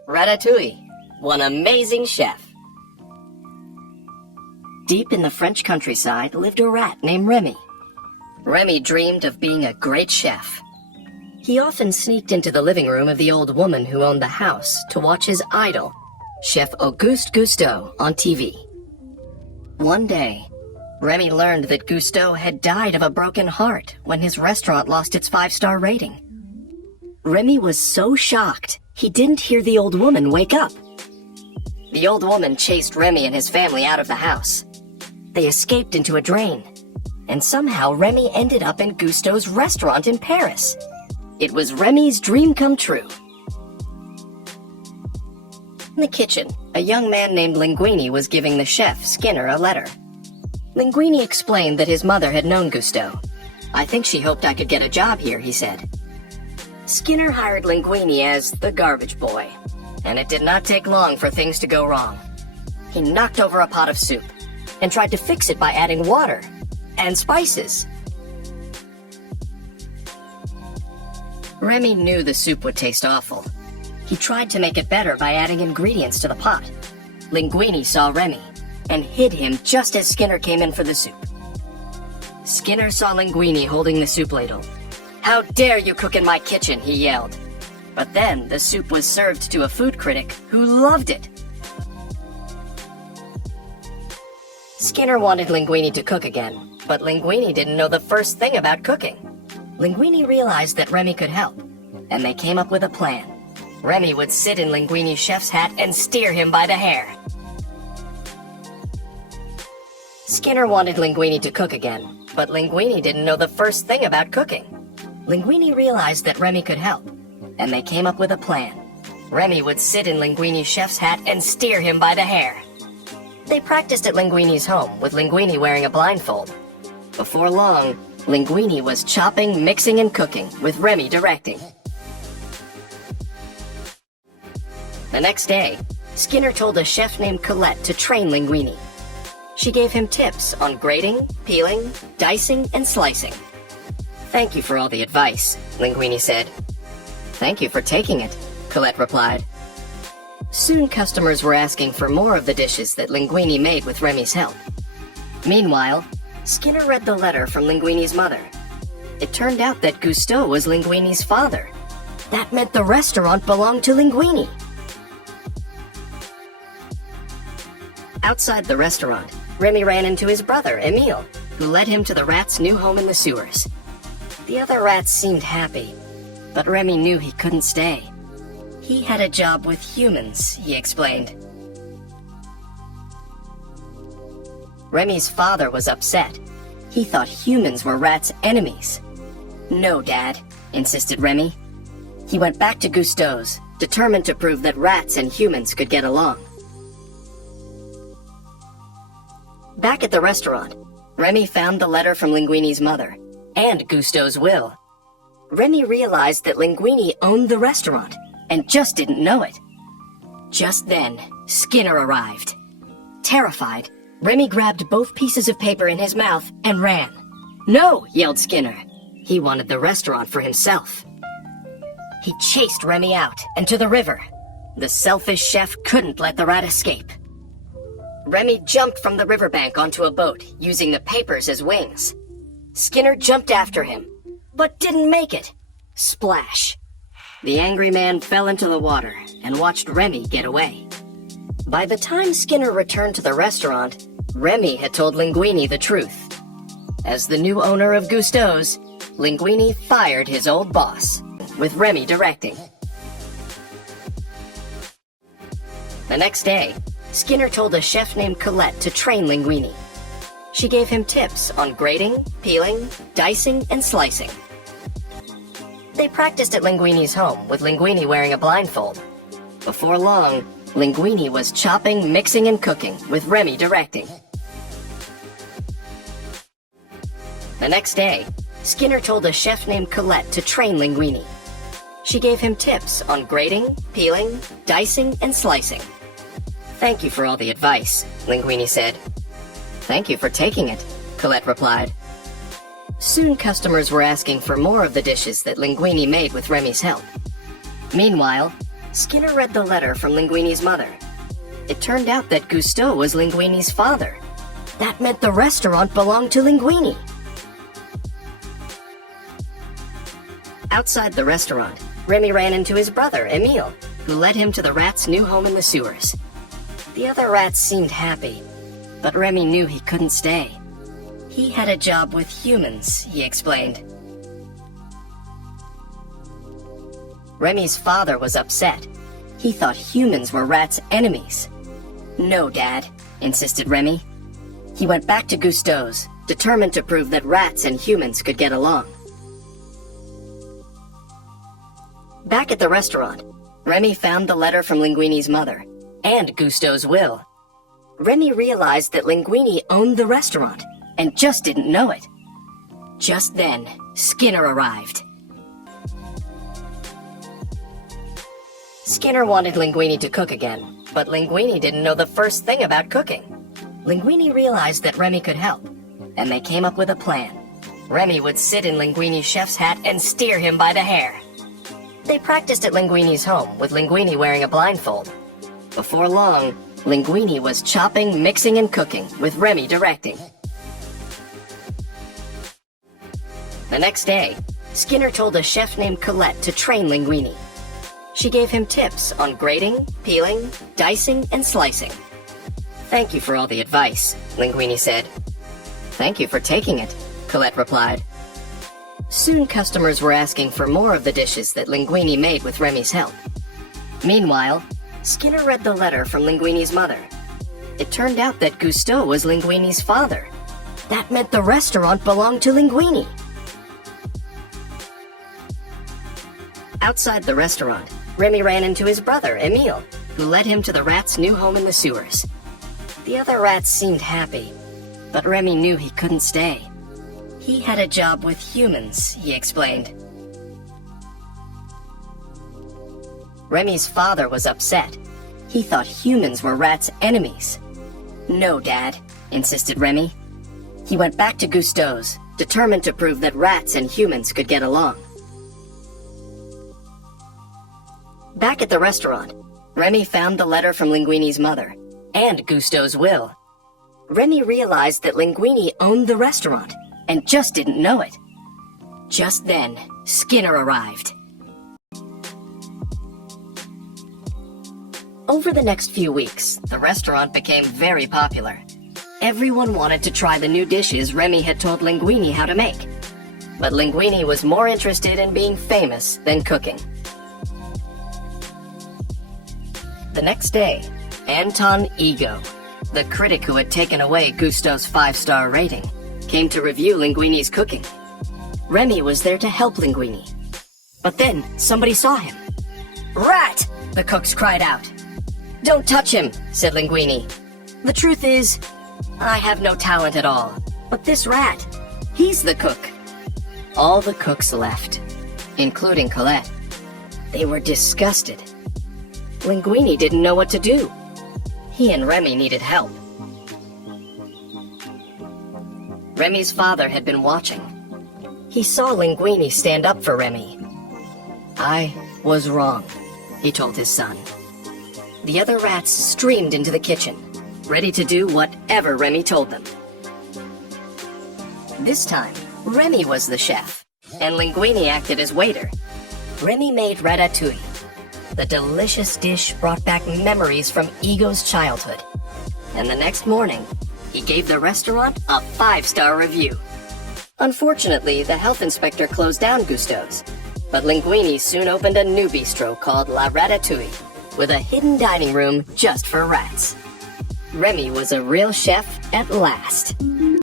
Ratatouille, one amazing chef. Deep in the French countryside lived a rat named Remy. Remy dreamed of being a great chef. He often sneaked into the living room of the old woman who owned the house to watch his idol, Chef Auguste Gusteau, on TV. One day, Remy learned that Gusteau had died of a broken heart when his restaurant lost its 5-star rating. Remy was so shocked, he didn't hear the old woman wake up. The old woman chased Remy and his family out of the house. They escaped into a drain, and somehow Remy ended up in Gusteau's restaurant in Paris. It was Remy's dream come true. In the kitchen, a young man named Linguini was giving the chef, Skinner, a letter. Linguini explained that his mother had known Gusteau. "I think she hoped I could get a job here," he said. Skinner hired Linguini as the garbage boy, and it did not take long for things to go wrong. He knocked over a pot of soup and tried to fix it by adding water and spices. Remy knew the soup would taste awful. He tried to make it better by adding ingredients to the pot. Linguini saw Remy and hid him just as Skinner came in for the soup. Skinner saw Linguini holding the soup ladle. "How dare you cook in my kitchen?" he yelled. But then the soup was served to a food critic who loved it. Skinner wanted Linguini to cook again, but Linguini didn't know the first thing about cooking. Linguini realized that Remy could help, and they came up with a plan. Remy would sit in Linguini's chef's hat and steer him by the hair. Skinner wanted Linguini to cook again, but Linguini didn't know the first thing about cooking. Linguini realized that Remy could help, and they came up with a plan. Remy would sit in Linguini's chef's hat and steer him by the hair. They practiced at Linguini's home, with Linguini wearing a blindfold. Before long, Linguini was chopping, mixing, and cooking, with Remy directing. The next day, Skinner told a chef named Colette to train Linguini. She gave him tips on grating, peeling, dicing, and slicing. "Thank you for all the advice," Linguini said. "Thank you for taking it," Colette replied. Soon customers were asking for more of the dishes that Linguini made with Remy's help. Meanwhile, Skinner read the letter from Linguini's mother. It turned out that Gusteau was Linguini's father. That meant the restaurant belonged to Linguini. Outside the restaurant, Remy ran into his brother, Emile, who led him to the rat's new home in the sewers. The other rats seemed happy, but Remy knew he couldn't stay. He had a job with humans, he explained. Remy's father was upset. He thought humans were rats' enemies. "No, Dad," insisted Remy. He went back to Gusteau's, determined to prove that rats and humans could get along. Back at the restaurant, Remy found the letter from Linguini's mother and Gusteau's will. Remy realized that Linguini owned the restaurant and just didn't know it. Just then, Skinner arrived. Terrified, Remy grabbed both pieces of paper in his mouth and ran. "No!" yelled Skinner. He wanted the restaurant for himself. He chased Remy out and to the river. The selfish chef couldn't let the rat escape. Remy jumped from the riverbank onto a boat, using the papers as wings. Skinner jumped after him, but didn't make it. Splash! The angry man fell into the water and watched Remy get away. By the time Skinner returned to the restaurant, Remy had told Linguini the truth. As the new owner of Gusteau's, Linguini fired his old boss, with Remy directing. The next day, Skinner told a chef named Colette to train Linguini. She gave him tips on grating, peeling, dicing, and slicing. They practiced at Linguini's home, with Linguini wearing a blindfold. Before long, Linguini was chopping, mixing, and cooking, with Remy directing. The next day, Skinner told a chef named Colette to train Linguini. She gave him tips on grating, peeling, dicing, and slicing. "Thank you for all the advice," Linguini said. "Thank you for taking it," Colette replied. Soon customers were asking for more of the dishes that Linguini made with Remy's help. Meanwhile, Skinner read the letter from Linguini's mother. It turned out that Gusteau was Linguini's father. That meant the restaurant belonged to Linguini. Outside the restaurant, Remy ran into his brother, Emile, who led him to the rat's new home in the sewers. The other rats seemed happy, but Remy knew he couldn't stay. He had a job with humans, he explained. Remy's father was upset. He thought humans were rats' enemies. No, Dad, insisted Remy. He went back to Gusteau's, determined to prove that rats and humans could get along. Back at the restaurant, Remy found the letter from Linguini's mother, and Gusteau's will. Remy realized that Linguini owned the restaurant, and just didn't know it. Just then, Skinner arrived. Skinner wanted Linguini to cook again, but Linguini didn't know the first thing about cooking. Linguini realized that Remy could help, and they came up with a plan. Remy would sit in Linguini's chef's hat and steer him by the hair. They practiced at Linguini's home, with Linguini wearing a blindfold. Before long, Linguini was chopping, mixing, and cooking, with Remy directing. The next day, Skinner told a chef named Colette to train Linguini. She gave him tips on grating, peeling, dicing, and slicing. "Thank you for all the advice," Linguini said. "Thank you for taking it," Colette replied. Soon customers were asking for more of the dishes that Linguini made with Remy's help. Meanwhile, Skinner read the letter from Linguini's mother. It turned out that Gusteau was Linguini's father. That meant the restaurant belonged to Linguini. Outside the restaurant, Remy ran into his brother, Emile, who led him to the rat's new home in the sewers. The other rats seemed happy, but Remy knew he couldn't stay. He had a job with humans, he explained. Remy's father was upset. He thought humans were rats' enemies. "No, Dad," insisted Remy. He went back to Gusteau's, determined to prove that rats and humans could get along. Back at the restaurant, Remy found the letter from Linguini's mother, and Gusteau's will. Remy realized that Linguini owned the restaurant, and just didn't know it. Just then, Skinner arrived. Over the next few weeks, the restaurant became very popular. Everyone wanted to try the new dishes Remy had told Linguini how to make. But Linguini was more interested in being famous than cooking. The next day, Anton Ego, the critic who had taken away Gusteau's 5-star rating, came to review Linguini's cooking. Remy was there to help Linguini. But then, somebody saw him. "Rat!" the cooks cried out. "Don't touch him," said Linguini. "The truth is, I have no talent at all. But this rat, he's the cook." All the cooks left, including Colette. They were disgusted. Linguini didn't know what to do. He and Remy needed help. Remy's father had been watching. He saw Linguini stand up for Remy. "I was wrong," he told his son. The other rats streamed into the kitchen, ready to do whatever Remy told them. This time, Remy was the chef, and Linguini acted as waiter. Remy made Ratatouille. The delicious dish brought back memories from Ego's childhood. And the next morning, he gave the restaurant a 5-star review. Unfortunately, the health inspector closed down Gusteau's, but Linguini soon opened a new bistro called La Ratatouille, with a hidden dining room just for rats. Remy was a real chef at last.